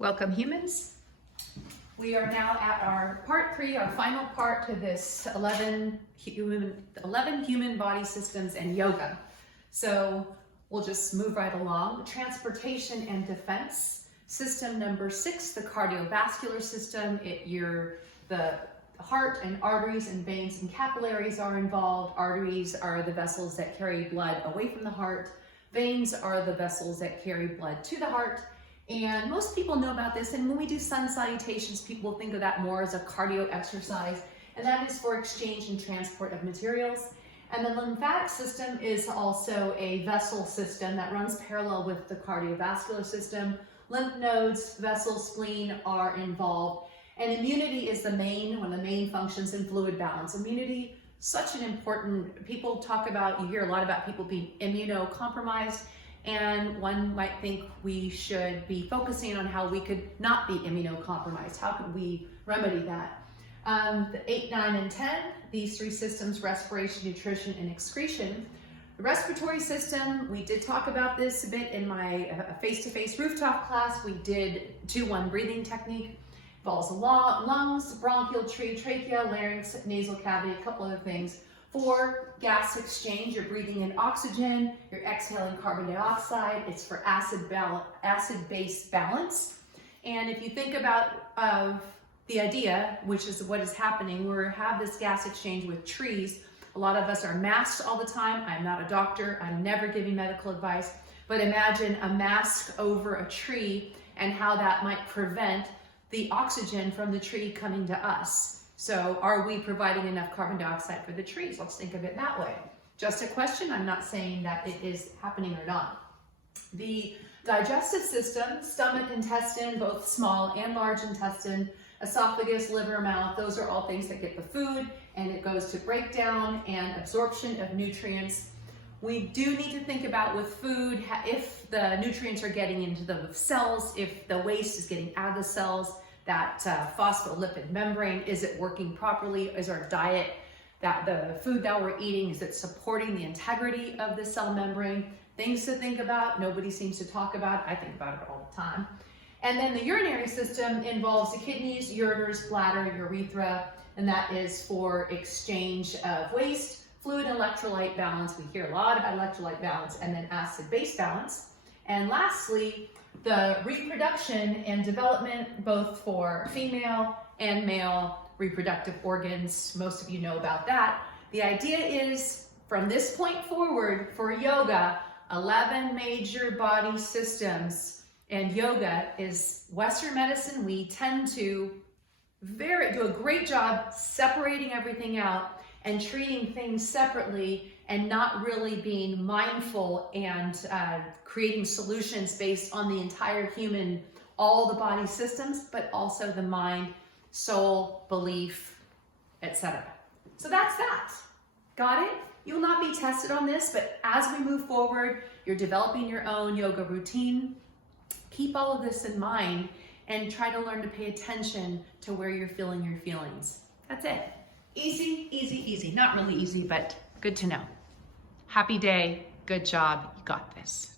Welcome, humans. We are now at our part 3, our final part to this 11 human body systems and yoga. So we'll just move right along. Transportation and defense. System number 6, the cardiovascular system. The heart and arteries and veins and capillaries are involved. Arteries are the vessels that carry blood away from the heart. Veins are the vessels that carry blood to the heart. And most people know about this, and when we do sun salutations, people think of that more as a cardio exercise, and that is for exchange and transport of materials. And the lymphatic system is also a vessel system that runs parallel with the cardiovascular system. Lymph nodes, vessels, spleen are involved. And immunity is one of the main functions in fluid balance. Immunity, such an important, people talk about, you hear a lot about people being immunocompromised. And one might think we should be focusing on how we could not be immunocompromised. How could we remedy that? The 8, 9, and 10, these 3 systems, respiration, nutrition, and excretion. The respiratory system, we did talk about this a bit in my face-to-face rooftop class. We did 2-1 breathing technique. Involves lungs, bronchial tree, trachea, larynx, nasal cavity, a couple other things. 4, gas exchange, you're breathing in oxygen, you're exhaling carbon dioxide. It's for acid-base balance. And if you think about the idea, which is what is happening, we have this gas exchange with trees. A lot of us are masked all the time. I'm not a doctor, I'm never giving medical advice, but imagine a mask over a tree and how that might prevent the oxygen from the tree coming to us. So are we providing enough carbon dioxide for the trees? Let's think of it that way. Just a question, I'm not saying that it is happening or not. The digestive system, stomach, intestine, both small and large intestine, esophagus, liver, mouth, those are all things that get the food, and it goes to breakdown and absorption of nutrients. We do need to think about with food, if the nutrients are getting into the cells, if the waste is getting out of the cells, that phospholipid membrane, is it working properly? Is our diet, that the food that we're eating, is it supporting the integrity of the cell membrane? Things to think about, nobody seems to talk about. I think about it all the time. And then the urinary system involves the kidneys, ureters, bladder, urethra, and that is for exchange of waste, fluid and electrolyte balance. We hear a lot about electrolyte balance, and then acid-base balance. And lastly, the reproduction and development, both for female and male reproductive organs. Most of you know about that. The idea is, from this point forward, for yoga, 11 major body systems. And yoga is Western medicine. We tend to do a great job separating everything out and treating things separately, and not really being mindful and creating solutions based on the entire human, all the body systems, but also the mind, soul, belief, etc. So that's that. Got it? You'll not be tested on this, but as we move forward, you're developing your own yoga routine. Keep all of this in mind and try to learn to pay attention to where you're feeling your feelings. That's it. Easy, easy, easy. Not really easy, but good to know. Happy day. Good job. You got this.